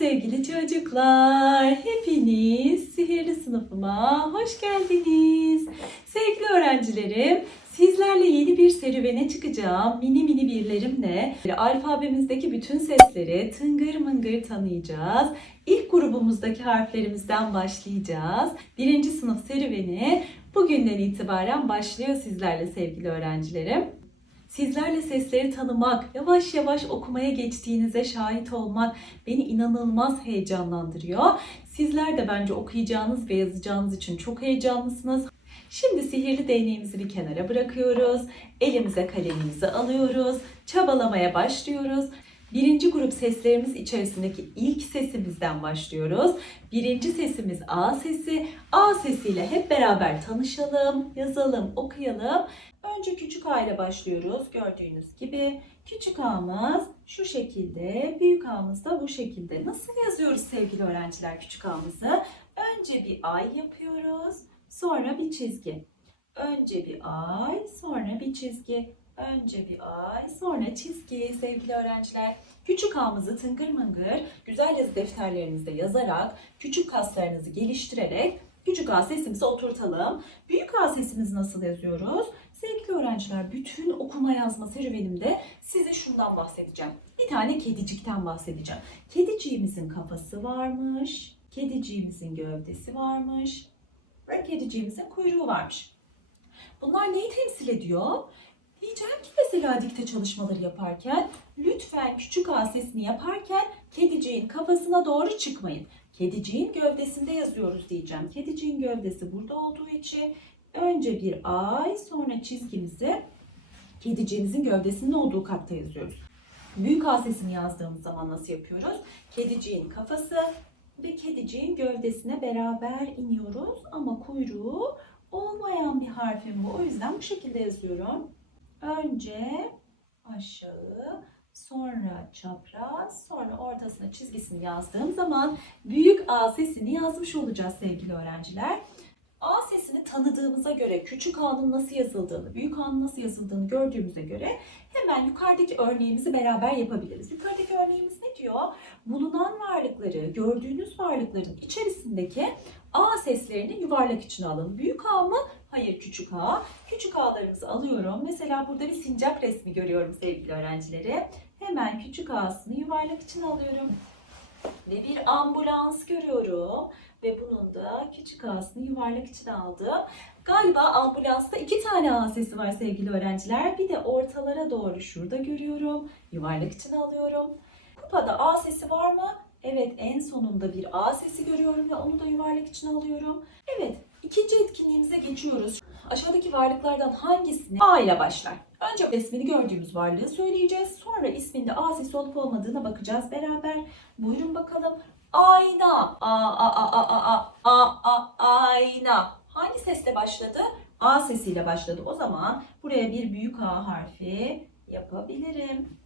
sevgili çocuklar. Hepiniz sihirli sınıfıma hoş geldiniz. Sevgili öğrencilerim, sizlerle yeni bir serüvene çıkacağım. Mini mini birlerimle alfabemizdeki bütün sesleri tıngır mıngır tanıyacağız. İlk grubumuzdaki harflerimizden başlayacağız. Birinci sınıf serüveni bugünden itibaren başlıyor sizlerle sevgili öğrencilerim. Sizlerle sesleri tanımak, yavaş yavaş okumaya geçtiğinize şahit olmak beni inanılmaz heyecanlandırıyor. Sizler de bence okuyacağınız ve yazacağınız için çok heyecanlısınız. Şimdi sihirli değneğimizi bir kenara bırakıyoruz. Elimize kalemimizi alıyoruz. Çabalamaya başlıyoruz. Birinci grup seslerimiz içerisindeki ilk sesimizden başlıyoruz. Birinci sesimiz A sesi. A sesiyle hep beraber tanışalım, yazalım, okuyalım. Önce küçük A ile başlıyoruz. Gördüğünüz gibi küçük A'mız şu şekilde, büyük A'mız da bu şekilde. Nasıl yazıyoruz sevgili öğrenciler küçük A'mızı? Önce bir ay yapıyoruz, sonra bir çizgi. Önce bir ay, sonra bir çizgi. Önce bir ay, sonra çizgi sevgili öğrenciler. Küçük A'mızı tıngır mıngır güzel yazı defterlerinizde yazarak, küçük kaslarınızı geliştirerek küçük A sesimizi oturtalım. Büyük A sesimizi nasıl yazıyoruz? Sevgili öğrenciler, bütün okuma yazma serüvenimde size şundan bahsedeceğim. Bir tane kedicikten bahsedeceğim. Kediciğimizin kafası varmış, kediciğimizin gövdesi varmış ve kediciğimizin kuyruğu varmış. Bunlar neyi temsil ediyor? Diyeceğim ki mesela dikte çalışmaları yaparken lütfen küçük A sesini yaparken kediciğin kafasına doğru çıkmayın. Kediciğin gövdesinde yazıyoruz diyeceğim. Kediciğin gövdesi burada olduğu için önce bir ay sonra çizgimizi kediciğimizin gövdesinin olduğu katta yazıyoruz. Büyük A sesini yazdığımız zaman nasıl yapıyoruz? Kediciğin kafası ve kediciğin gövdesine beraber iniyoruz ama kuyruğu olmayan bir harfim bu. O yüzden bu şekilde yazıyorum. Önce aşağı, sonra çapraz, sonra ortasına çizgisini yazdığım zaman büyük A sesini yazmış olacağız sevgili öğrenciler. A sesini tanıdığımıza göre küçük A'nın nasıl yazıldığını, büyük A'nın nasıl yazıldığını gördüğümüze göre hemen yukarıdaki örneğimizi beraber yapabiliriz. Yukarıdaki örneğimiz ne diyor? Bulunan varlıkları, gördüğünüz varlıkların içerisindeki A seslerini yuvarlak içine alın. Büyük A mı? Hayır küçük A. Küçük A'larımızı alıyorum. Mesela burada bir sincap resmi görüyorum sevgili öğrencileri. Hemen küçük A'sını yuvarlak içine alıyorum. Ve bir ambulans görüyorum. Ve bunun da küçük A'sını yuvarlak içine aldım. Galiba ambulansta iki tane A sesi var sevgili öğrenciler. Bir de ortalara doğru şurada görüyorum. Yuvarlak içine alıyorum. Kupada A sesi var mı? Evet en sonunda bir A sesi görüyorum ve onu da yuvarlak içine alıyorum. Evet ikinci etkinliğimize geçiyoruz. Aşağıdaki varlıklardan hangisini A ile başlar? Önce resmini gördüğümüz varlığı söyleyeceğiz. Sonra isminde A sesi olup olmadığına bakacağız beraber. Buyurun bakalım. Ayna. A a a a a a a a ayna. Hangi sesle başladı? A sesiyle başladı. O zaman buraya bir büyük A harfi yapabilirim.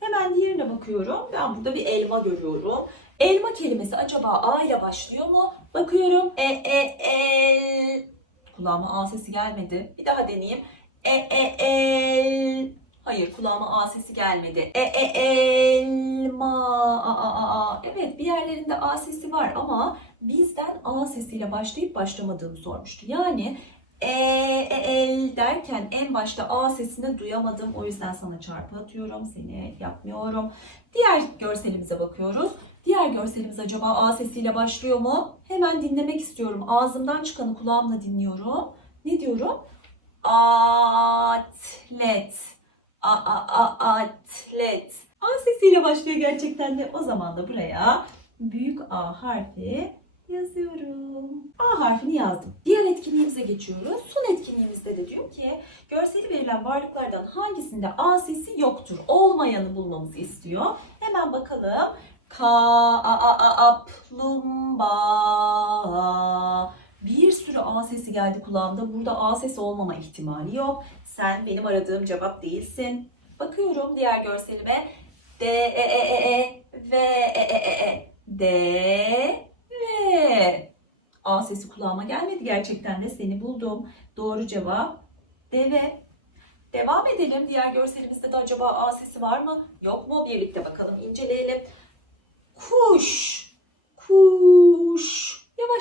Hemen diğerine bakıyorum. Ben burada bir elma görüyorum. Elma kelimesi acaba A ile başlıyor mu? Bakıyorum. E e el. Kulağıma A sesi gelmedi. Bir daha deneyeyim. E e el. Hayır kulağıma A sesi gelmedi. E e elma. A a a. Evet bir yerlerinde A sesi var ama bizden A sesiyle başlayıp başlamadığını sormuştu. Yani e, e, el derken en başta A sesini duyamadım. O yüzden sana çarpı atıyorum. Seni yapmıyorum. Diğer görselimize bakıyoruz. Diğer görselimiz acaba A sesiyle başlıyor mu? Hemen dinlemek istiyorum. Ağzımdan çıkanı kulağımla dinliyorum. Ne diyorum? Atlet. A, a, a, atlet. A sesiyle başlıyor gerçekten de. O zaman da buraya büyük A harfi yazıyorum. A harfini yazdım. Diğer etkinliğimize geçiyoruz. Son etkinliğimizde de diyor ki görseli verilen varlıklardan hangisinde A sesi yoktur? Olmayanı bulmamızı istiyor. Hemen bakalım. Ka a a a a plumba. Bir sürü A sesi geldi kulağımda. Burada A sesi olmama ihtimali yok. Sen benim aradığım cevap değilsin. Bakıyorum diğer görselime. D e e e e e e e e D A sesi kulağıma gelmedi. Gerçekten de seni buldum. Doğru cevap deve. Devam edelim. Diğer görselimizde de acaba A sesi var mı? Yok mu? Birlikte bakalım, inceleyelim. Kuş.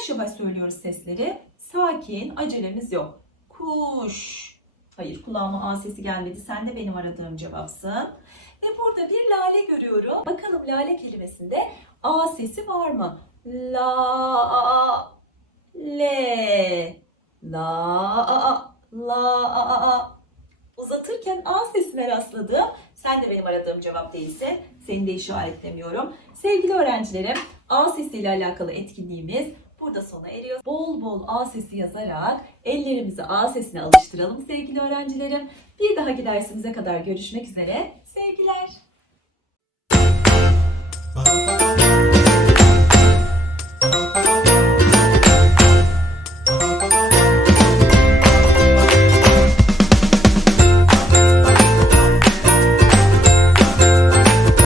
yavaş söylüyoruz sesleri. Sakin, acelemiz yok. Kuş. Hayır kulağıma A sesi gelmedi. Sen de benim aradığım cevapsın. Ve burada bir lale görüyorum. Bakalım lale kelimesinde A sesi var mı? la le la la uzatırken A sesine rastladığım sen de benim aradığım cevap değilse seni de işaretlemiyorum. Sevgili öğrencilerim A sesiyle alakalı etkinliğimiz burada sona eriyor. Bol bol A sesi yazarak ellerimizi A sesine alıştıralım sevgili öğrencilerim. Bir dahaki dersimize kadar görüşmek üzere. Sevgiler. Bye.